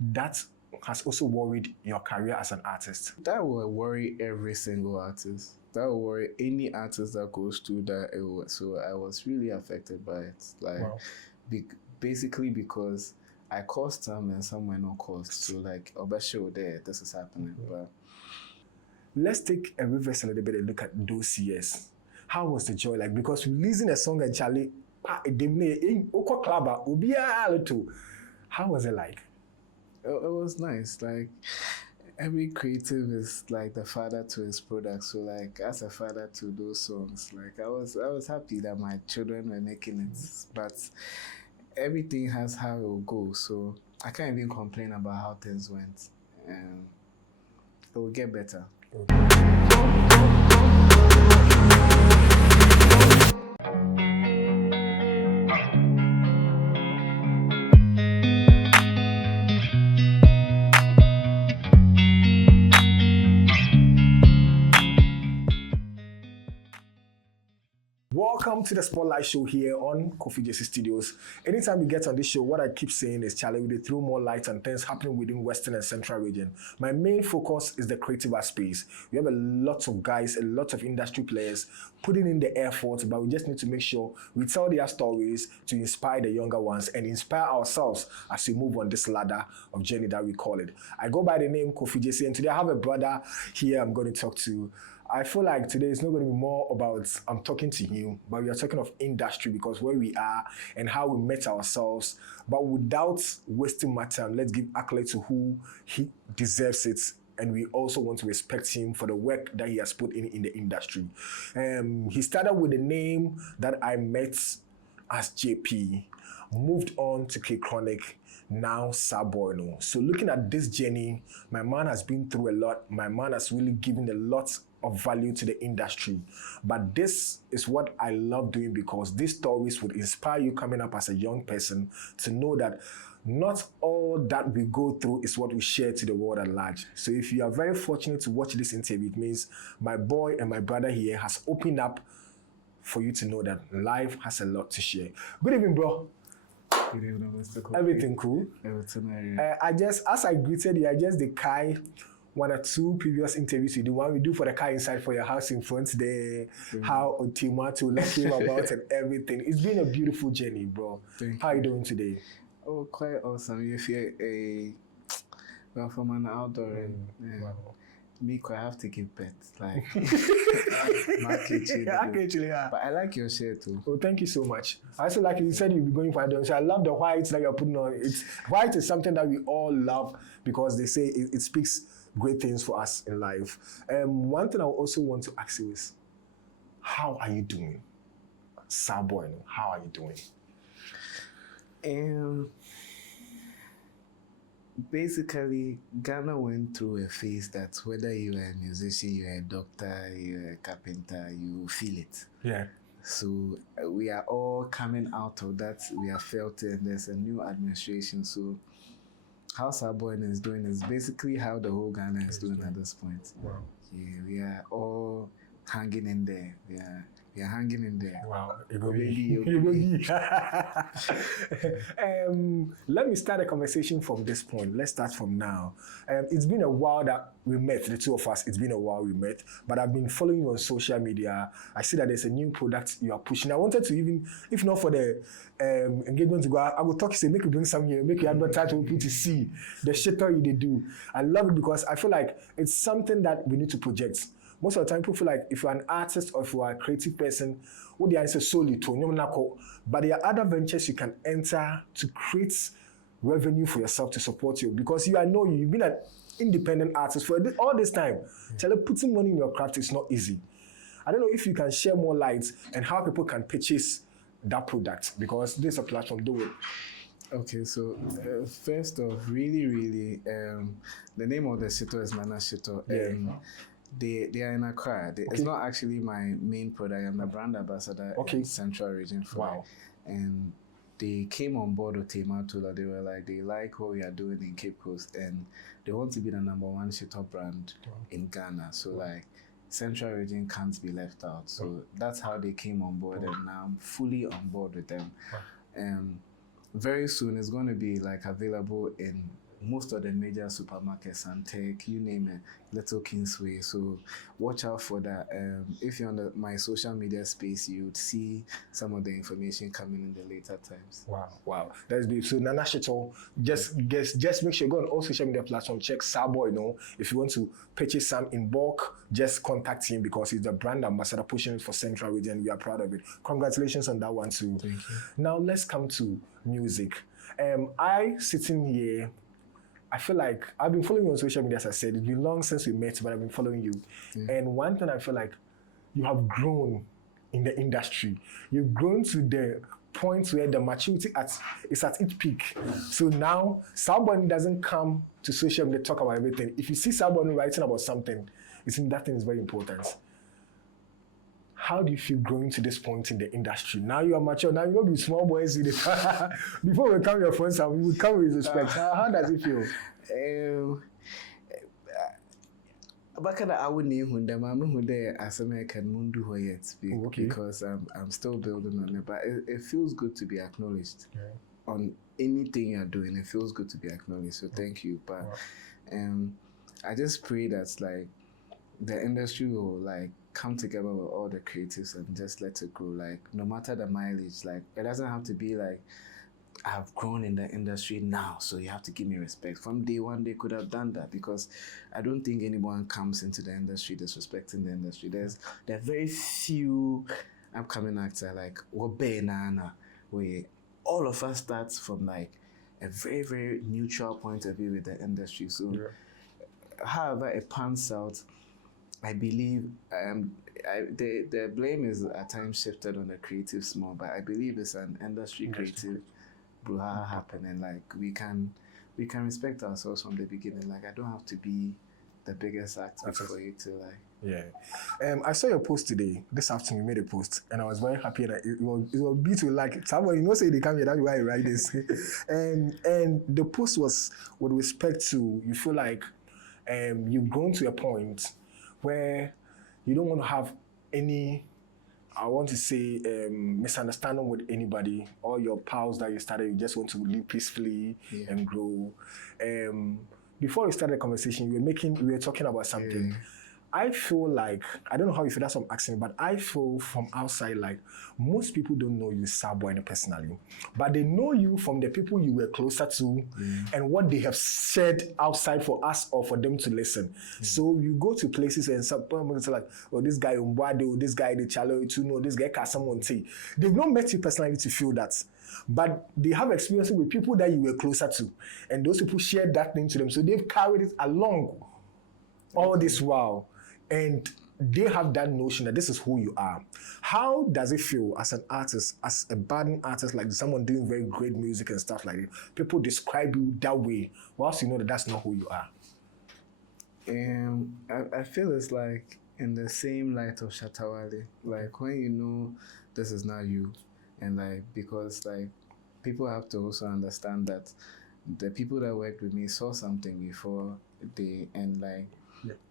that has also worried your career as an artist? That will worry every single artist. That will worry any artist that goes through that. So I was really affected by it. Like, Wow. basically because I caused some and some were not caused. So like, show there, this is happening. But let's take a reverse a little bit and look at those years. How was the joy like? Because releasing a song and Charlie, how was it like? it was nice. Like, every creative is like the father to his product. So like, as a father to those songs, like I was happy that my children were making it. But everything has how it will go. So I can't even complain about how things went. It will get better. Welcome to the Spotlight Show here on Kofi JC Studios. Anytime we get on this show, what I keep saying is, Charlie, we throw more light on things happening within Western and Central region. My main focus is the creative art space. We have a lot of guys, a lot of industry players putting in the effort, but we just need to make sure we tell their stories to inspire the younger ones and inspire ourselves as we move on this ladder of journey that we call it. I go by the name Kofi JC, and today I have a brother here I'm going to talk to. I feel like today is not going to be more about I'm talking to him, but we are talking of industry because where we are and how we met ourselves. But without wasting my time, let's give accolade to who he deserves it. And we also want to respect him for the work that he has put in the industry. He started with a name that I met as JP, moved on to K Chronic, now Saa Boy No. So looking at this journey, my man has been through a lot. My man has really given a lot of value to the industry. But this is what I love doing because these stories would inspire you coming up as a young person to know that not all that we go through is what we share to the world at large. So if you are very fortunate to watch this interview, it means my boy and my brother here has opened up for you to know that life has a lot to share. Good evening, bro. Good evening, Mr. Kofi. Everything cool? Everything. As I greeted you, I just the Kai one or two previous interviews we do. One we do for the car inside for your house in front there, how Otima to let him about and everything. It's been a beautiful journey, bro. How are you doing today? Oh, quite awesome. If you're well, from an outdoor wow. Me, I have to give pets. Like, but I like your shirt too. Oh, thank you so much. I also like you said you'll be going for it. So I love the whites that you're putting on. White is something that we all love because they say it speaks great things for us in life. One thing I also want to ask you is, how are you doing? Saa Boy No, how are you doing? Basically, Ghana went through a phase that whether you're a musician, you're a doctor, you're a carpenter, you feel it. Yeah. So we are all coming out of that. We are felt it, and there's a new administration. So how Saa Boy No is doing is basically how the whole Ghana is doing at this point. Wow. Yeah, we are all hanging in there. We are hanging in there. Wow. Let me start a conversation from this point. Let's start from now. It's been a while that we met, the two of us. It's been a while we met, but I've been following you on social media. I see that there's a new product you are pushing. I wanted to even, if not for the engagement to go, I will talk to say, make you bring some here, make you advertise for people to see the shit you they do. I love it because I feel like it's something that we need to project. Most of the time, people feel like if you're an artist or if you're a creative person, what the answer solely to, but there are other ventures you can enter to create revenue for yourself to support you because you've been an independent artist for all this time. Tell putting money in your craft is not easy. I don't know if you can share more light and how people can purchase that product because there's a platform do it. Okay, so first off, really, the name of the shito is Nana Shito. They are in Accra. It's not actually my main product. I'm the brand ambassador in Central Region for it. And they came on board with Tematula. They were like, they like what we are doing in Cape Coast and they want to be the #1 shito brand in Ghana. So like Central Region can't be left out. So that's how they came on board and now I'm fully on board with them. Very soon it's going to be like available in most of the major supermarkets and tech, you name it, Little Kingsway. So watch out for that. If you're on my social media space, you would see some of the information coming in the later times. Wow. That's big. So Nana Shito, just make sure you go on all social media platforms, check Saa Boy No. If you want to purchase some in bulk, just contact him because he's the brand ambassador pushing it for Central Region. We are proud of it. Congratulations on that one too. Thank you. Now let's come to music. I sitting here, I feel like I've been following you on social media, as I said. It's been long since we met, but I've been following you. And one thing I feel like you have grown in the industry. You've grown to the point where the maturity is at its peak. So now, someone doesn't come to social media to talk about everything. If you see someone writing about something, you think that thing is very important. How do you feel growing to this point in the industry? Now you are mature. Now you don't be small boys. Before we come your friends, we will come with respect. How does it feel? I wouldn't even them. I'm not there as American Mundu yet because I'm still building on it. But it feels good to be acknowledged on anything you're doing. It feels good to be acknowledged. So thank you. But I just pray that like the industry will like come together with all the creatives and just let it grow. Like no matter the mileage, like it doesn't have to be like I've grown in the industry now, so you have to give me respect. From day one, they could have done that because I don't think anyone comes into the industry disrespecting the industry. There are very few upcoming actors like Wabenana, where all of us start from like a very, very neutral point of view with the industry. So however it pans out, I believe the blame is at times shifted on the creatives more, but I believe it's an industry creative brouhaha happen, and like we can respect ourselves from the beginning. Like I don't have to be the biggest actor for you to like. I saw your post today. This afternoon you made a post, and I was very happy that it was beautiful. Like someone say they come here, that's why I write this. and the post was with respect to you feel like you've grown to a point where you don't want to have any, I want to say, misunderstanding with anybody. All your pals that you started, you just want to live peacefully and grow. Before we started the conversation, we were talking about something. I feel like, I don't know how you feel, that's what I'm asking, but I feel from outside like most people don't know you, Saa Boy No, personally, but they know you from the people you were closer to and what they have said outside for us or for them to listen. So you go to places and some people say like, oh, this guy Umbwado, this guy the Chalo, you know, this guy Kasamonte. They've not met you personally to feel that, but they have experiences with people that you were closer to, and those people shared that thing to them. So they've carried it along all this while. And they have that notion that this is who you are. How does it feel as an artist, as a budding artist, like someone doing very great music and stuff like that? People describe you that way, whilst you know that that's not who you are. I feel it's like in the same light of Shatawale. Like when you know this is not you, and like because like people have to also understand that the people that worked with me saw something before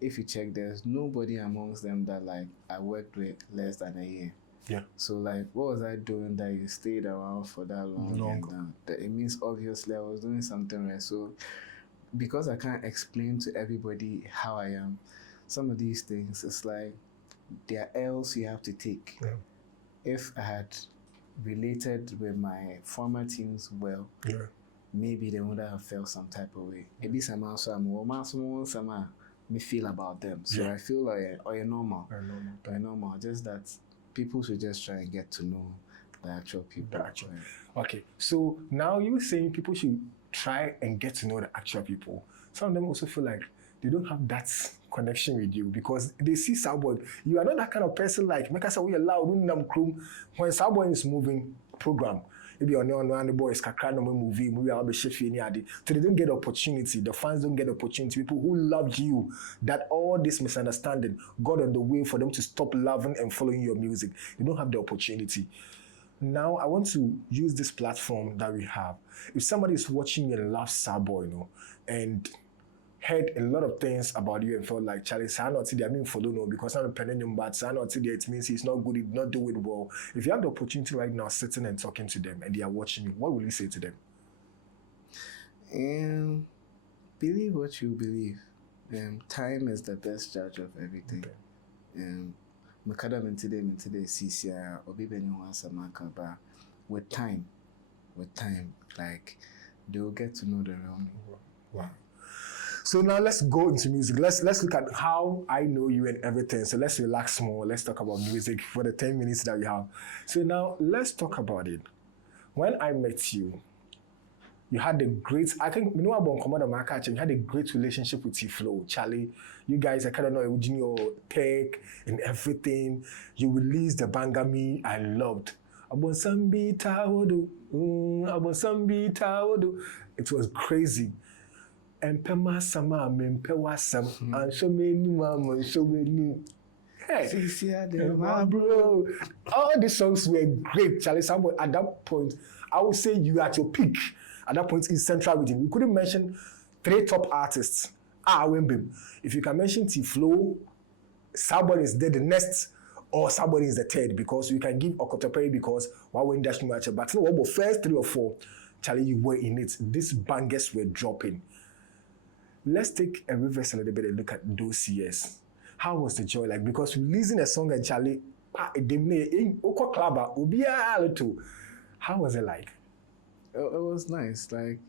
if you check, there's nobody amongst them that like I worked with less than a year. Yeah. So like, what was I doing that you stayed around for that long? And it means obviously I was doing something right. So because I can't explain to everybody how I am, some of these things, it's like there are L's you have to take. Yeah. If I had related with my former teams well, maybe they would have felt some type of way. Maybe some me feel about them. So I feel like you're normal. You're normal. Just that people should just try and get to know the actual people. Okay. So now you're saying people should try and get to know the actual people. Some of them also feel like they don't have that connection with you because they see Saa Boy. You are not that kind of person like make us say we allow when Saa Boy is moving program. Maybe on the boys kakra no movie I'll be chefing any adi. So they don't get opportunity. The fans don't get opportunity. People who loved you, that all this misunderstanding got on the way for them to stop loving and following your music. They don't have the opportunity. Now I want to use this platform that we have. If somebody is watching you and loves Saa Boy No and heard a lot of things about you and felt like Charlie, I not see I mean follow no because I'm a penanium but I not see it means he's not good, he did not do it well. If you have the opportunity right now sitting and talking to them and they are watching you, what will you say to them? believe what you believe. Time is the best judge of everything. Makada today, CCR, or maybe anyone Samaka, with time, like they'll get to know the real me. Wow. So now let's go into music. Let's look at how I know you and everything. So let's relax more. Let's talk about music for the 10 minutes that we have. So now let's talk about it. When I met you, you had a great, I think, you know about Commander Markache, you had a great relationship with T-Flow. Charlie, you guys, I kind of know your tech and everything. You released the banger Me, I loved. Abonsambi Tawodo, Abonsambi Tawodo. It was crazy. And Pema Sama, Mempewa Sam, and so many mama, so many. Hey, my bro. All these songs were great, Charlie. Samuel, at that point, I would say you at your peak. At that point in Central Region, we couldn't mention 3 top artists. Wembim. If you can mention T-Flow, Saa Boy is there the next, or Saa Boy is the third, because you can give Okotoperi because one win dash match. But no, what first 3 or 4, Charlie, you were in it. These bangers were dropping. Let's take a reverse a little bit and look at those years. How was the joy like? Because releasing a song and Charlie, how was it like? It was nice. Like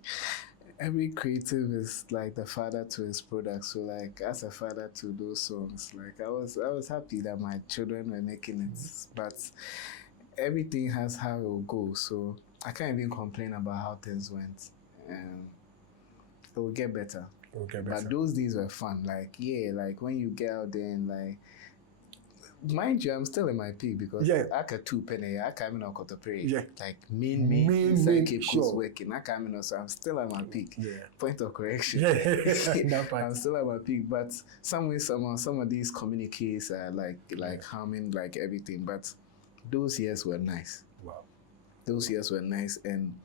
every creative is like the father to his product. So like as a father to those songs, like I was happy that my children were making it. But everything has how it will go. So I can't even complain about how things went. It will get better. Okay, but those days were fun. Like, yeah, like when you get out there and like, mind you, I'm still in my peak because I can 2 penny, I come in on Kotopere. Yeah. Like main inside Cape Coast working. I come in, so I'm still at my peak. Yeah. Point of correction. Yeah. I'm still at my peak. But some of these communiques are like harming like everything. But those years were nice. Wow. Those years were nice, and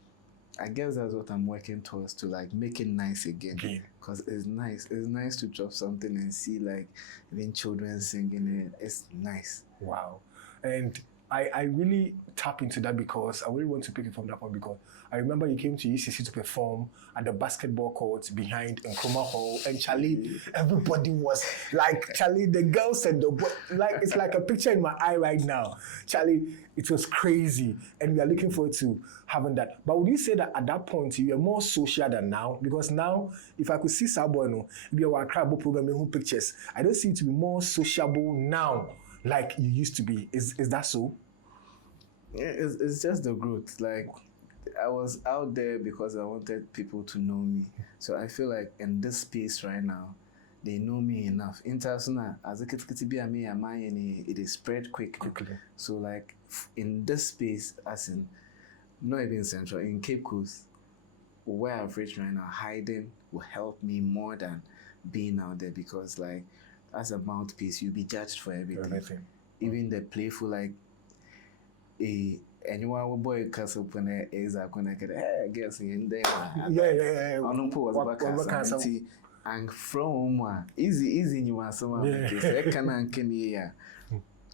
I guess that's what I'm working towards, to like make it nice again. Because it's nice. It's nice to drop something and see like even children singing it. It's nice. Wow. And I really tap into that because I really want to pick it from that point because I remember you came to UCC to perform at the basketball court behind Nkrumah Hall, and Charlie, everybody was like, Charlie, the girls and the boy, like it's like a picture in my eye right now. Charlie, it was crazy, and we are looking forward to having that. But would you say that at that point you were more social than now? Because now, if I could see Saa Boy No, if you were a crowd program who pictures, I don't see you to be more sociable now like you used to be. Is that so? Yeah, it's just the growth. Like, I was out there because I wanted people to know me. So I feel like in this space right now, they know me enough. International, as a it is spread quickly. So like in this space, as in not even Central, in Cape Coast, where I've reached right now, hiding will help me more than being out there, because like as a mouthpiece, you'll be judged for everything. Even the playful, like anyone boy cast up when it is gonna get guess in there. Yeah. On was and from easy you want someone because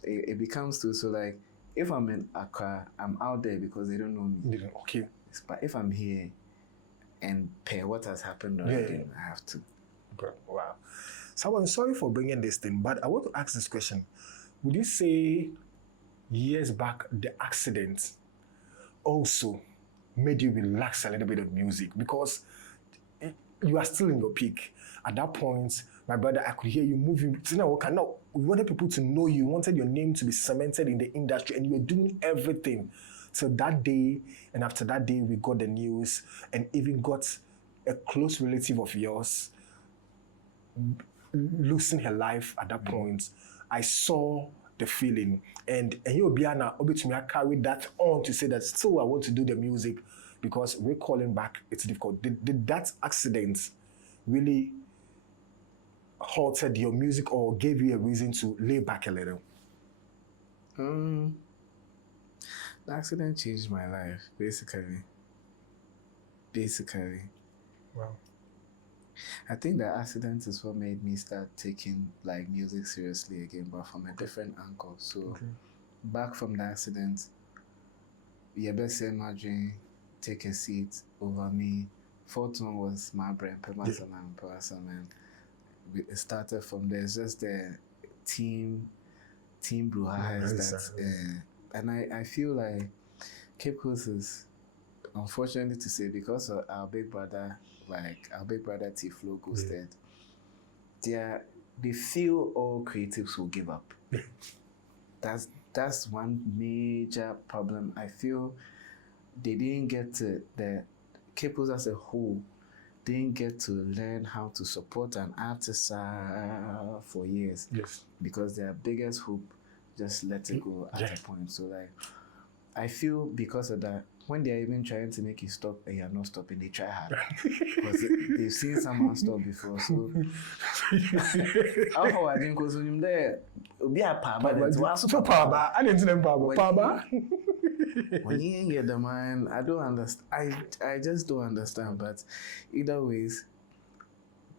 it becomes to, so like if I'm in Accra, I'm out there because they don't know me. Okay. But if I'm here and pay what has happened already, I have to. Wow. So I'm sorry for bringing this thing, but I want to ask this question. Would you say years back, the accident also made you relax a little bit of music? Because you are still in your peak. At that point, my brother, I could hear you moving. We wanted people to know you, wanted your name to be cemented in the industry, and you were doing everything. So that day, and after that day, we got the news and even got a close relative of yours losing her life at that point. I saw the feeling, and you'll be to carry that on to say that still I want to do the music, because we're calling back, it's difficult. Did that accident really halted your music or gave you a reason to lay back a little? The accident changed my life, basically. Wow. I think the accident is what made me start taking like music seriously again, but from a different angle. So back from the accident, Yebese Madrin take a seat over me fourth one was my brand, and it started from there. It's just the team brouhaha and I feel like Cape Coast is, unfortunately to say, because of our big brother T-Flow ghosted, they feel all creatives will give up. That's one major problem. I feel they didn't get to the Cape Coast as a whole didn't get to learn how to support an artist for years. Yes. Because their biggest hope just let it go at a point. So like I feel because of that, when they're even trying to make you stop and you're not stopping, they try hard. Because they've seen someone stop before. So how I didn't go so there be a paba. I didn't know paba. When you ain't get the mind, I don't understand. I just don't understand. But either ways,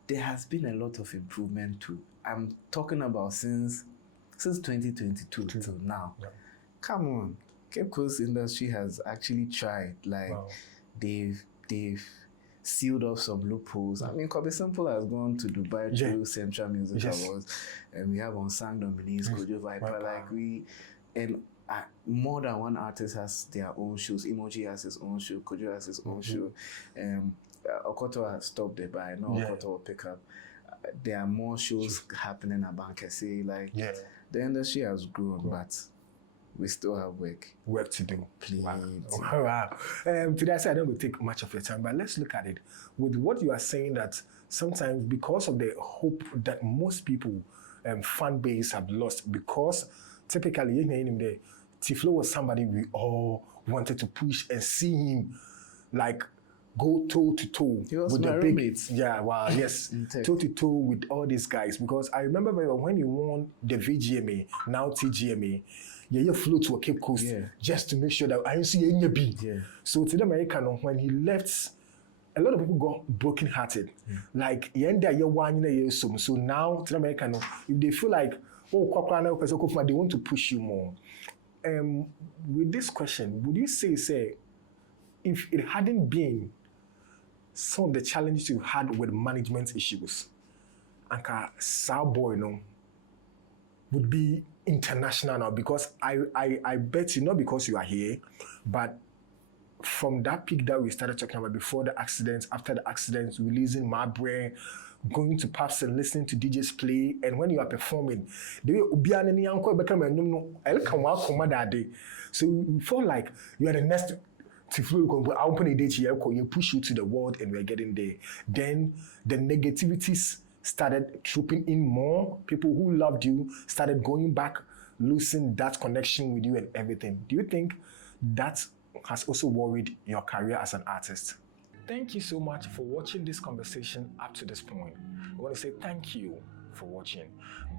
there has been a lot of improvement too. I'm talking about since 2022 till now. Yeah. Come on, Cape Coast industry has actually tried. Like they've sealed off some loopholes. I mean, Kobe Simple has gone to Dubai through Central Music Awards, and we have Unsung nominees, Kojo Viper. Like more than one artist has their own shows. Emoji has his own show, Kojo has his own show. Okoto has stopped it, but I know Okoto will pick up. There are more shows happening at Bankese. Like the industry has grown, but we still have work to do. Please. Wow. Today I said I don't go take much of your time, but let's look at it. With what you are saying, that sometimes because of the hope that most people fan base have lost, because typically T-Flow was somebody we all wanted to push and see him like go toe to toe with the big toe to toe with all these guys. Because I remember when he won the VGMA, now TGMA, you flew to a Cape Coast just to make sure that I don't see any beat. So to the American, when he left, a lot of people got brokenhearted. Like so now to the American, if they feel like they want to push you more. With this question, would you say if it hadn't been some of the challenges you had with management issues, Anka Saa Boy No would be international now? Because I bet you, not because you are here, but from that peak that we started talking about before the accident, after the accident, releasing My Brain, going to pubs and listening to DJs play, and when you are performing, so you feel like you are the next you push you to the world, and we're getting there. Then the negativities started trooping in more. People who loved you started going back, losing that connection with you and everything. Do you think that has also worried your career as an artist? Thank you so much for watching this conversation up to this point. I want to say thank you for watching.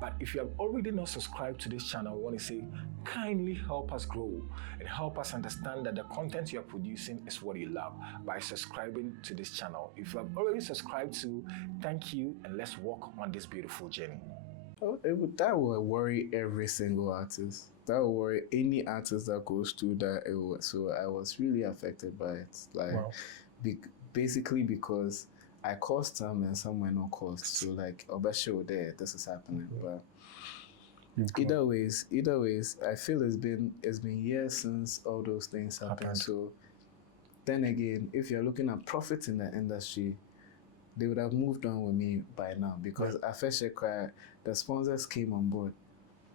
But if you have already not subscribed to this channel, I want to say kindly help us grow and help us understand that the content you are producing is what you love by subscribing to this channel. If you have already subscribed to, thank you, and let's walk on this beautiful journey. That will worry every single artist. That will worry any artist that goes through that. So I was really affected by it. Like, basically because I caused some and some were not caused. So like, Obasho there, this is happening. But either ways, I feel it's been years since all those things happened. So then again, if you're looking at profits in the industry, they would have moved on with me by now, because Afeshekwa, the sponsors came on board.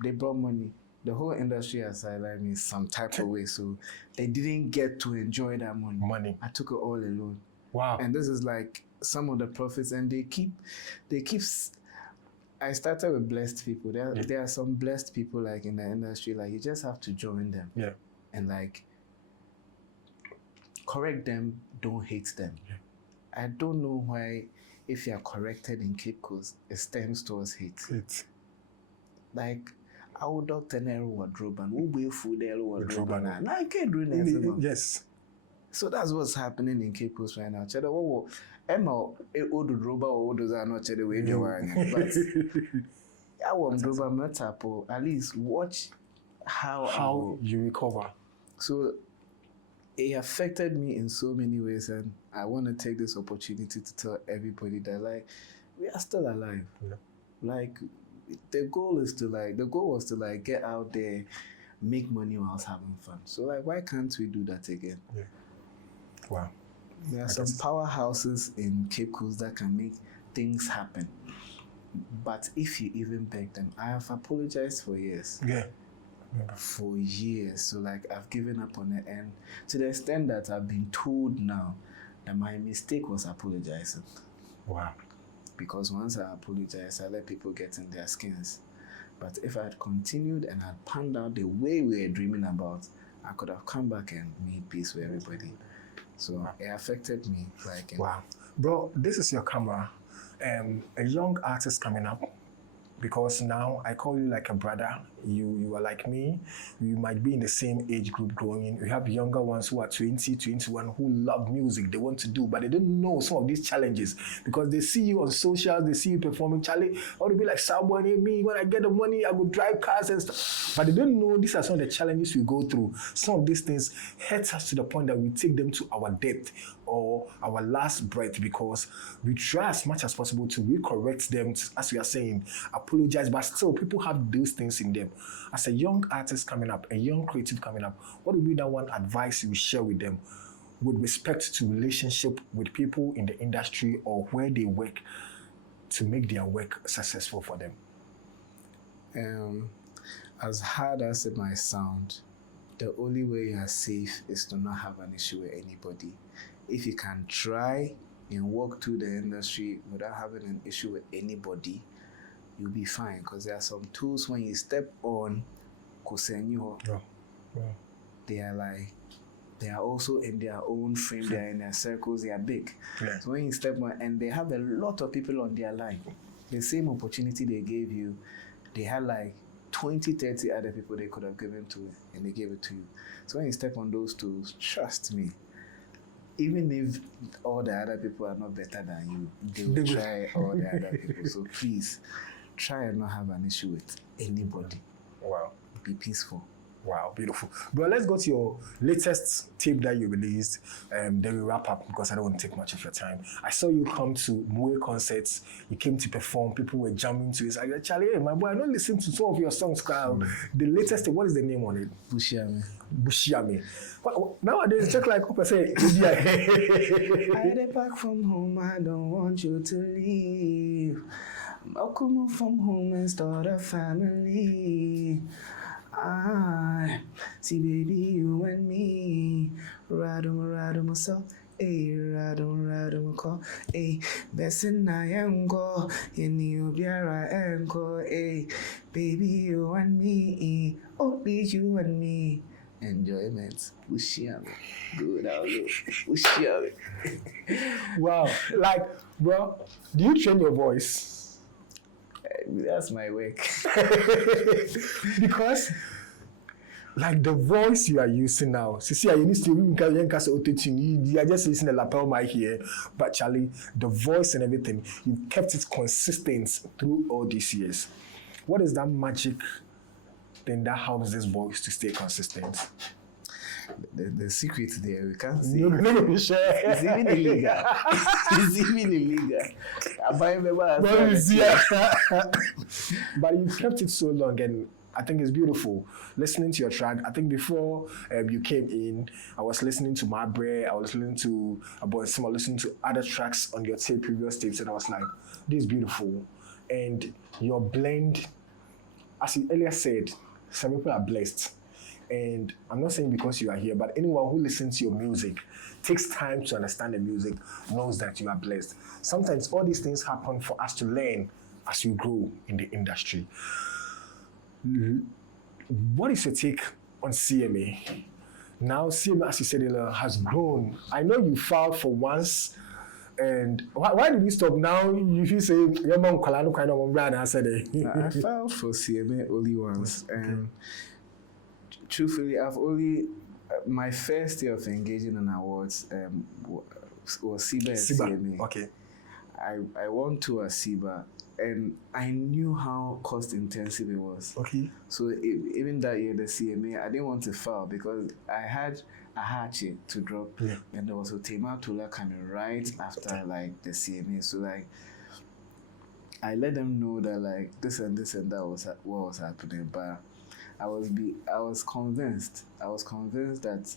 They brought money. The whole industry has sidelined me some type of way, so they didn't get to enjoy that money. I took it all alone. Wow. And this is like some of the profits, and they keep. I started with blessed people. There are some blessed people like in the industry. Like you just have to join them. Yeah. And like correct them. Don't hate them. Yeah. I don't know why, if you are corrected in Cape Coast, it stems towards hate. Like, I would doctor Nero wardrobe and who will food wardrobe and I can't do anything. Yes. So that's what's happening in Cape Coast right now. Cheddar, Emma, Odo or those are not cheddar way, but I want Droba Metapo, at least watch how you recover. So it affected me in so many ways, and I want to take this opportunity to tell everybody that like we are still alive. Yeah. Like the goal was to like get out there, make money whilst having fun. So like why can't we do that again? Yeah. Wow. There are some powerhouses in Cape Coast that can make things happen. But if you even beg them, I have apologized for years. Yeah. For years. So like I've given up on it, and to the extent that I've been told now that my mistake was apologizing. Wow. Because once I apologized, I let people get in their skins. But if I had continued and had panned out the way we were dreaming about, I could have come back and made peace with everybody. So it affected me. Like, wow. Bro, this is your camera. A young artist coming up, because now I call you like a brother. You are like me. We might be in the same age group growing. We have younger ones who are 20, 21 who love music, they want to do, but they don't know some of these challenges because they see you on socials, they see you performing. Charlie, I want to be like Saa Boy No. Me, when I get the money, I will drive cars and stuff. But they don't know these are some of the challenges we go through. Some of these things hurt us to the point that we take them to our death or our last breath, because we try as much as possible to recorrect them, as we are saying, apologize, but still people have those things in them. As a young artist coming up, a young creative coming up, what would be that one advice you would share with them with respect to relationship with people in the industry or where they work to make their work successful for them? As hard as it might sound, the only way you are safe is to not have an issue with anybody. If you can try and walk through the industry without having an issue with anybody, you'll be fine, because there are some tools when you step on they are also in their own frame, they are in their circles, they are big. Yeah. So when you step on, and they have a lot of people on their line, the same opportunity they gave you, they had like 20, 30 other people they could have given to, and they gave it to you. So when you step on those tools, trust me, even if all the other people are not better than you, they will try all the other people. So please, try and not have an issue with anybody. Wow. Be peaceful. Wow, beautiful. Bro, let's go to your latest tape that you released. Then we wrap up because I don't want to take much of your time. I saw you come to Mue concerts. You came to perform. People were jamming to it. It's like, Charlie, hey, my boy, I don't listen to some of your songs. The latest tape, what is the name on it? Bushiame. Nowadays, just like Cooper say, I get back from home, I don't want you to leave. I'll come from home and start a family. I see, baby, you and me. Ride on myself, ride on my car, best in I am go, you be right and go, baby, you and me, only you and me. Enjoyment, Bushiame, good out there, Bushiame. Wow, like, bro, do you train your voice? That's my work. Because, like, the voice you are using now, you are just using a lapel mic here, but Charlie, the voice and everything, you've kept it consistent through all these years. What is that magic thing that helps this voice to stay consistent? The secret there, we can't see. No, share. It's even illegal. It's even illegal. But you've kept it so long, and I think it's beautiful. Listening to your track, I think before you came in, I was listening to My Bray, I was listening to other tracks on your tape, previous tapes, and I was like, this is beautiful. And your blend, as you earlier said, some people are blessed. And I'm not saying because you are here, but anyone who listens to your music, takes time to understand the music, knows that you are blessed. Sometimes all these things happen for us to learn as we grow in the industry. What is your take on CMA? Now, CMA, as you said earlier, has grown. I know you filed for once, and why did you stop now? If you say, your mom, I said I filed for CMA only once. And truthfully, I've only, my first year of engaging in awards was CMA. Okay. I went to Asiba, and I knew how cost intensive it was. Okay. So even that year, the CMA, I didn't want to fail because I had a hatchet to drop, and there was a Tema Tula coming right after like the CMA. So like, I let them know that like this and that was what was happening, but I was convinced that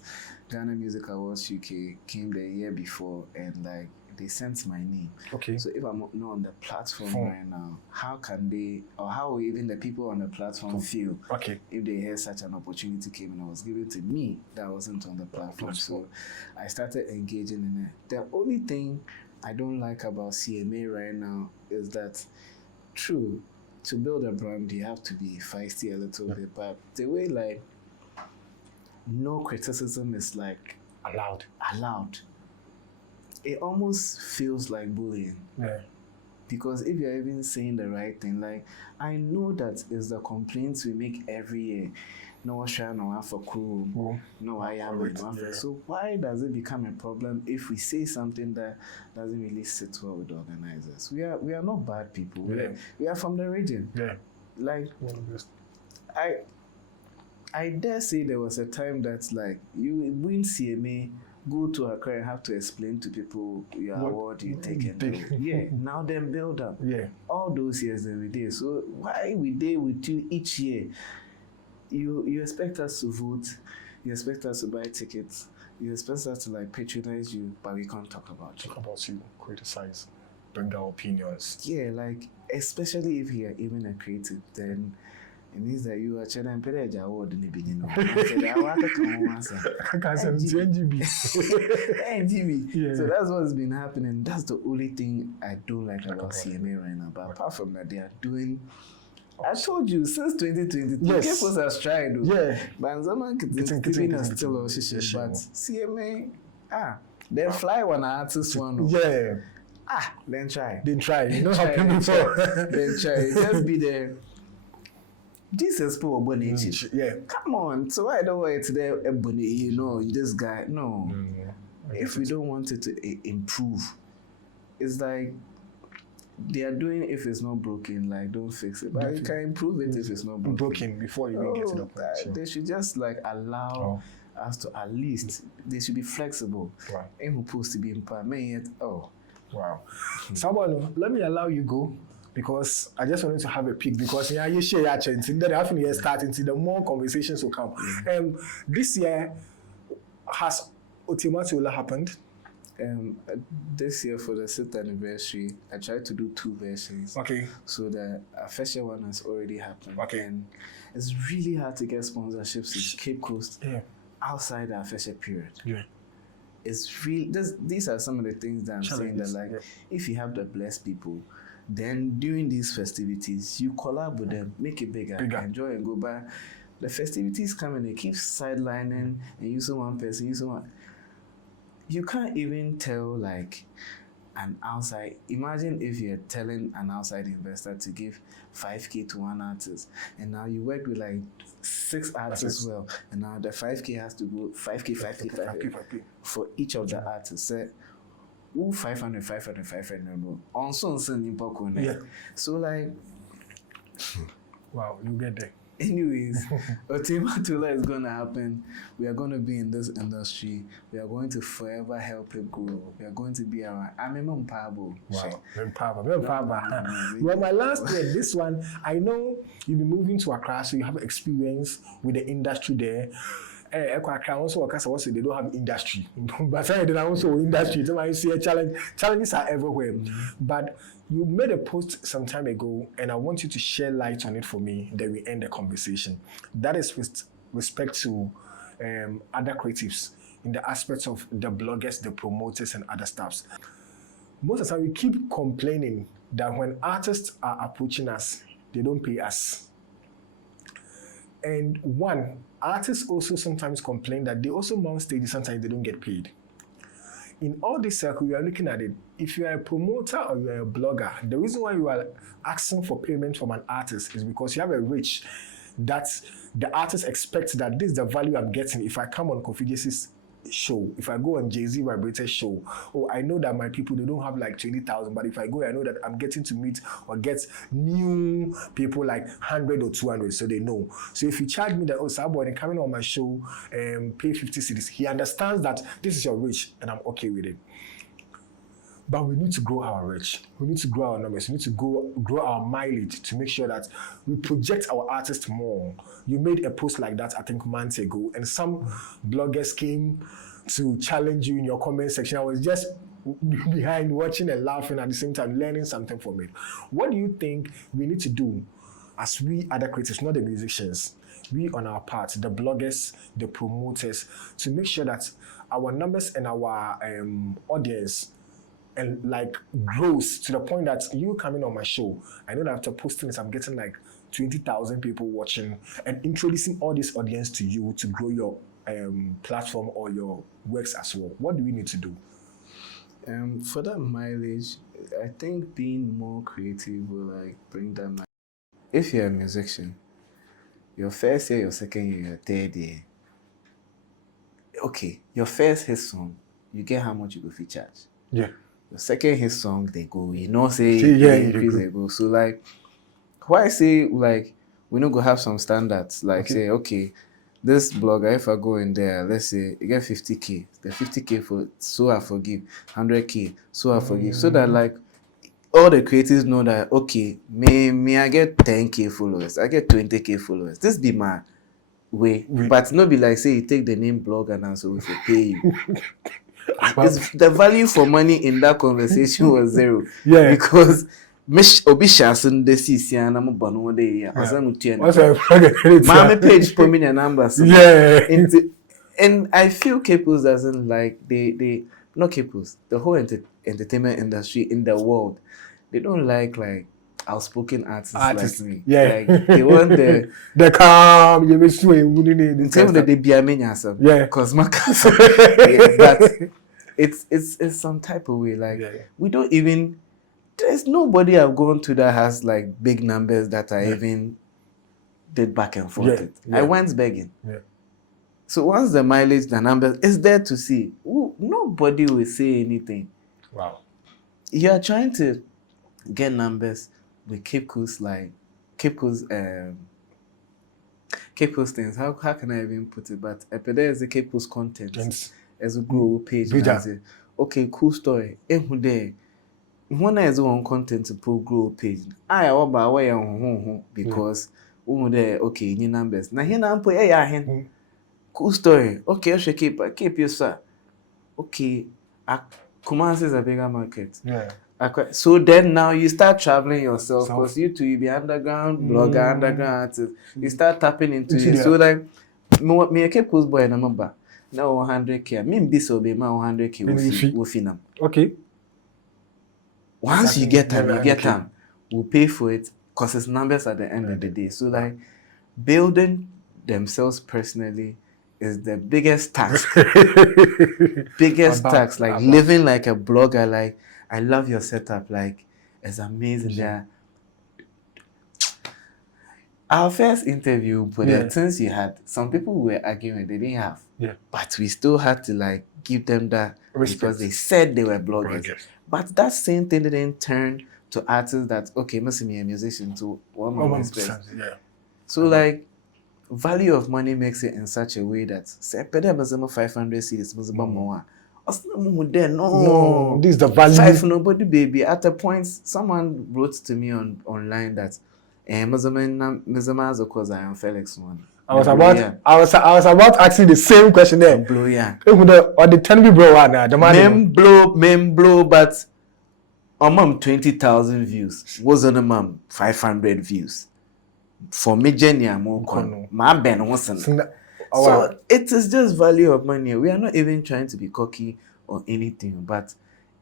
Ghana Music Awards UK came the year before, and like they sent my name. Okay. So if I'm not on the platform right now, how can they, or how will even the people on the platform feel? Okay. If they hear such an opportunity came and it was given to me that wasn't on the platform. So I started engaging in it. The only thing I don't like about CMA right now is that, true, to build a brand you have to be feisty a little bit, but the way like no criticism is like allowed. It almost feels like bullying. Yeah. Because if you're even saying the right thing, like I know that is the complaints we make every year. No share, no one for cool, no I am, so why does it become a problem if we say something that doesn't really sit well with the organizers? We are not bad people. We are from the region. Yeah. Like I dare say there was a time that like you win CMA, go to Accra and have to explain to people your award you take and do. Now then build up. All those years that we did. So why we did with you each year? You expect us to vote, you expect us to buy tickets, you expect us to like patronize you, but we can't talk about you. Criticize, bring our opinions. Yeah, like especially if you're even a creative, then it means that you are China and Pereja award in the beginning. So that's what's been happening. That's the only thing I don't like about CMA right now. But apart from that, they are doing. I told you since 2022, people are trying to. But some kitchen are still on shishi. But CMA, they fly one artist one. Then try. You know how people before. Then try. Just be there. Jesus poor bunny. Come on. So I don't want it there. Bunny, you know, this guy. No. If we don't want it to improve, it's like. They are doing if it's not broken, like don't fix it. But you can improve it if it's not broken. Before you even get to the point. They should just like allow us to at least, they should be flexible. And who's supposed to be empowered. Wow. Saa Boy No, let me allow you go because I just wanted to have a peek because you share your chance and then after you start into the more conversations will come. This year has Otimatiola happened? This year for the 6th anniversary, I tried to do 2 versions. Okay. So the official one has already happened. Okay. And it's really hard to get sponsorships in Cape Coast outside the official period. It's really, these are some of the things that I'm saying that like, if you have the blessed people, then during these festivities, you collab with them, make it bigger. Enjoy and go by. The festivities come and they keep sidelining and using one person, using one. You can't even tell like an outside. Imagine if you're telling an outside investor to give 5K to one artist, and now you work with like 6 artists as well, and now the 5K has to go 5K for each of the artists. Say, 500. On so So like, wow, you get there. Anyways, Otimatiola is going to happen. We are going to be in this industry. We are going to forever help it grow. We are going to be around. I'm a Mpabo. Wow, Mpabo. Well, my last year, this one, I know you'll be moving to Accra, so you have experience with the industry there. Accra also, they don't have industry. But I did also industry. So I see a challenge. Challenges are everywhere. But you made a post some time ago, and I want you to share light on it for me, then we end the conversation. That is with respect to other creatives in the aspects of the bloggers, the promoters, and other stuffs. Most of the time, we keep complaining that when artists are approaching us, they don't pay us. And artists also sometimes complain that they also mount stages, sometimes they don't get paid. In all this circle, we are looking at it. If you are a promoter or you are a blogger, the reason why you are asking for payment from an artist is because you have a reach that the artist expects that this is the value I'm getting if I come on Kofi Jesse's show, if I go on Jay-Z Vibrator show, oh, I know that my people, they don't have like 20,000, but if I go, I know that I'm getting to meet or get new people like 100 or 200, so they know. So if you charge me that, oh, Saa Boy, coming on my show, pay 50 cedis, he understands that this is your reach, and I'm okay with it. But we need to grow our reach. We need to grow our numbers. We need to grow our mileage to make sure that we project our artists more. You made a post like that, I think, months ago, and some bloggers came to challenge you in your comment section. I was just behind watching and laughing at the same time, learning something from it. What do you think we need to do as we other creators, not the musicians, we on our part, the bloggers, the promoters, to make sure that our numbers and our audience and like grows to the point that you coming on my show, I know that after posting this, I'm getting like 20,000 people watching and introducing all this audience to you to grow your platform or your works as well. What do we need to do? For that mileage, I think being more creative will like bring that mileage. If you're a musician, your first year, your second year, your third year, okay, your first hit song, you get how much you go fee charge. Yeah. The second hit song, they go, say yeah, they increase, they go. So like, why say like we not go have some standards? Like say, okay, this blogger, if I go in there, let's say you get 50K, the 50K for so I forgive, 100K, so I forgive, so that like all the creators know that okay, me I get 10K followers, I get 20K followers. This be my way, but not be like say you take the name blogger now, so we will pay you. The value for money in that conversation was zero. Yeah. Because obi shasun de sisi ana mo banu de ya. My page put me a number. So yeah. And I feel K-Pos doesn't like they not K-Pos, the whole entertainment industry in the world, they don't like outspoken artists like me. Yeah. Like they want the calm, you miss you in terms that they be a miniature. Yeah. Cause my but it's some type of way. Like we don't even, there's nobody I've gone to that has like big numbers that I even did back and forth. I went begging. Yeah. So once the mileage, the numbers is there to see. Ooh, nobody will say anything. Wow. You are trying to get numbers with K-Pos things. How can I even put it? But there is the K-Pos content as a grow page. Okay, cool story. When I do on content to pull grow page, I about way on because okay, any numbers. Now here I'm cool story. Okay, I should keep you sir. Okay, Kumasi is a bigger market. Yeah. So then now you start traveling yourself because you be underground blogger, underground artist. You start tapping into it. So like me a K-Pos boy and I'm back. Now 100K. Me be so be my 100K will finam. Okay. Once you get them, we'll pay for it because it's numbers at the end of the day. So like building themselves personally is the biggest task. Task. Like living like a blogger, like I love your setup, like it's amazing. Yeah. Our first interview, but the things you had, some people were arguing they didn't have. Yeah. But we still had to like give them that respect because they said they were bloggers. But that same thing didn't turn to artists that must be a musician to one more respect. Yeah. So like value of money makes it in such a way that say 500 cities more. No, this is the value. 5 nobody baby. At a point, someone wrote to me online that I am Felix one. I was about asking the same question there. Blow, yeah. Or the 10 bro one the man. Men blow, but mom 20,000 views. Was on a mom 500 views. For me, Jenny, I'm more my Ben wasn't. So it is just value of money. We are not even trying to be cocky or anything. But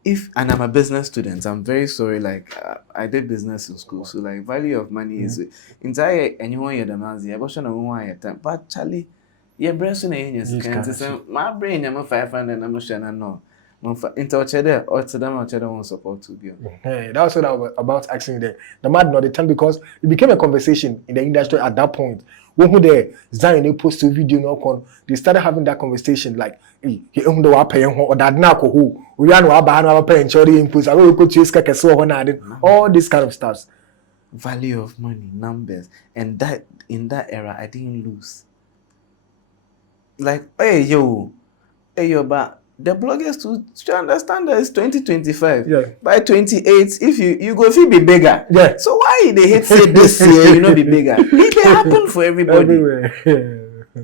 and I'm a business student, I'm very sorry. Like I did business in school, so like value of money is entire anyone you're the man. But Charlie, your brain is my brain. I'm 500. I'm not sure. No, Interchede or to them won't support to be. Hey, that was what I was about asking there. The man not the time because it became a conversation in the industry at that point. When who there Zion they post a video no con, they started having that conversation like he the wa pay or that na ko who we are no aba no pay and chori inputs. I will put you skaka so all this kind of stuff. Value of money, numbers, and that in that era I didn't lose. Like, hey yo, but the bloggers to understand that it's 2025. Yeah. By 28, if you go feel be bigger. Yeah. So why they hate say this year you know be bigger? It can happen for everybody. Everywhere.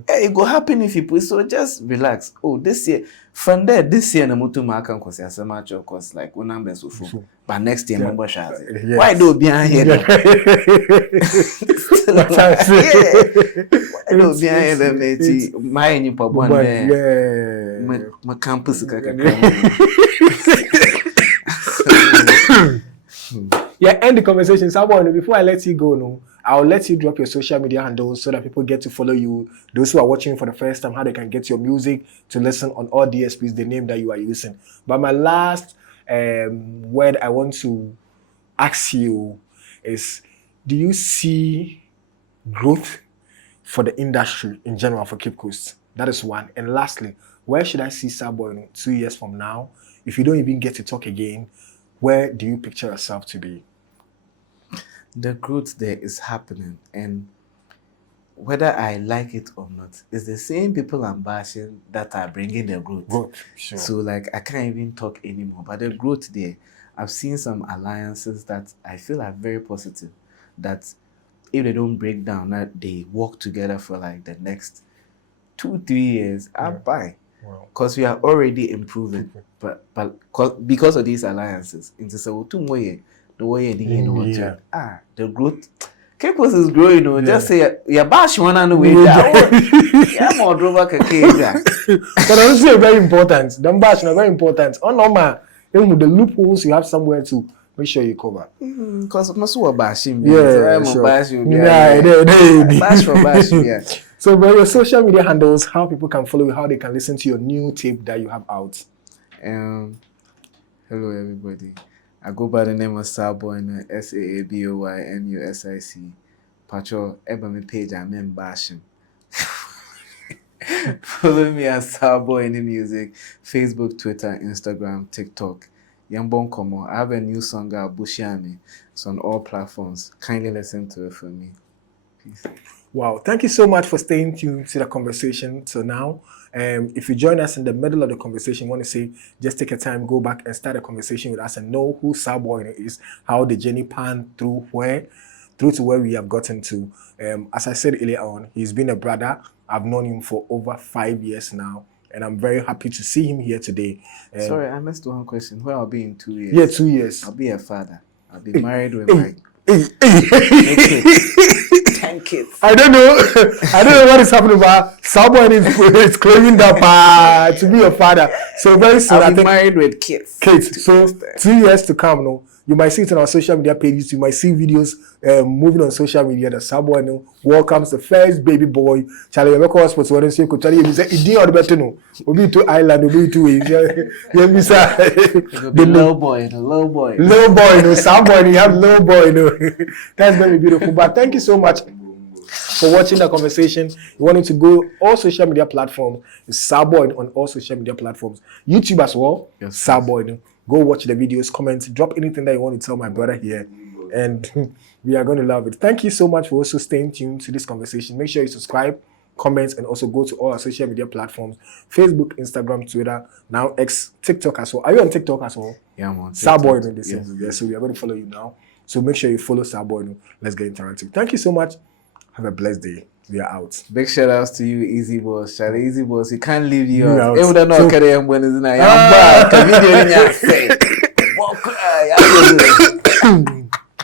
It go happen if you put so just relax. Oh, this year from there this year na mutu ma kan kwase asema cho cause like one numbers so full. But next year member shares. Yes. Why do behind here? Yeah. What I'm saying. I do behind them mate. My ni pabon there. Yeah. My campus kaka. Yeah, end the conversation. Saa Boy No, before I let you go, no, I'll let you drop your social media handles so that people get to follow you. Those who are watching for the first time, how they can get your music to listen on all DSPs, the name that you are using. But my last word I want to ask you is, do you see growth for the industry in general for Cape Coast? That is one. And lastly, where should I see Saa Boy No 2 years from now? If you don't even get to talk again, where do you picture yourself to be? The growth there is happening, and whether I like it or not, it's the same people I'm bashing that are bringing the growth. Sure. So like I can't even talk anymore. But the growth there, I've seen some alliances that I feel are very positive. That if they don't break down, that they work together for like the next 2-3 years, I'll buy. Because we are already improving, but because of these alliances, into so 2 more years, the way the growth. Cape Coast is growing, you know. Just say you're bash one and way yeah, more drover But honestly, very important. The bash are very important. Oh no, man, even the loopholes you have somewhere to make sure you cover. Because most were bashing. Yeah, sure. Bash you. Bash for bash. Yeah. So, by your social media handles, how people can follow you, how they can listen to your new tape that you have out. Hello everybody. I go by the name of Saa Boy No, SaaBoyNusic. Pacho, eba me page I'm in bashing. Follow me at Saa Boy No Music, Facebook, Twitter, Instagram, TikTok. Yambon Komo. I have a new song out, Bushiami. It's on all platforms. Kindly listen to it for me. Peace. Wow, thank you so much for staying tuned to the conversation till now. If you join us in the middle of the conversation, want to say, just take a time, go back and start a conversation with us and know who Saa Boy No is, how the journey panned through to where we have gotten to. As I said earlier on, he's been a brother. I've known him for over 5 years now, and I'm very happy to see him here today. Sorry, I missed one question. Where I'll be in 2 years? Yeah, 2 years. I'll be a father. I'll be married with my 10 kids. I don't know what is happening, but someone is claiming that to be a father. So very soon, I'll be married with kids. So 2 years to come, no. You might see it on our social media pages. You might see videos moving on social media that Saa Boy No welcomes the first baby boy. Charlie, you make hospitals. What is it? Charlie, you say, "Idi or better no? We be to island. We be to ways." Yeah, me say, the little boy. Little boy, no. Saa Boy No, you have little boy, no. That's very beautiful. But thank you so much for watching the conversation. You wanted to go all social media platforms. It's Saa Boy No on all social media platforms. YouTube as well. Yes, Saa Boy No. Go watch the videos, comment, drop anything that you want to tell my brother here. And we are going to love it. Thank you so much for also staying tuned to this conversation. Make sure you subscribe, comment, and also go to all our social media platforms. Facebook, Instagram, Twitter, now X, TikTok as well. Are you on TikTok as well? Yeah, I'm on Saa Boy No. Yes. So we are going to follow you now. So make sure you follow Saa Boy No. Let's get interactive. Thank you so much. Have a blessed day. We are out. Big shout outs to you, Easy Boss. Charlie, Easy Boss, we can't leave you out. Out. Even though I'm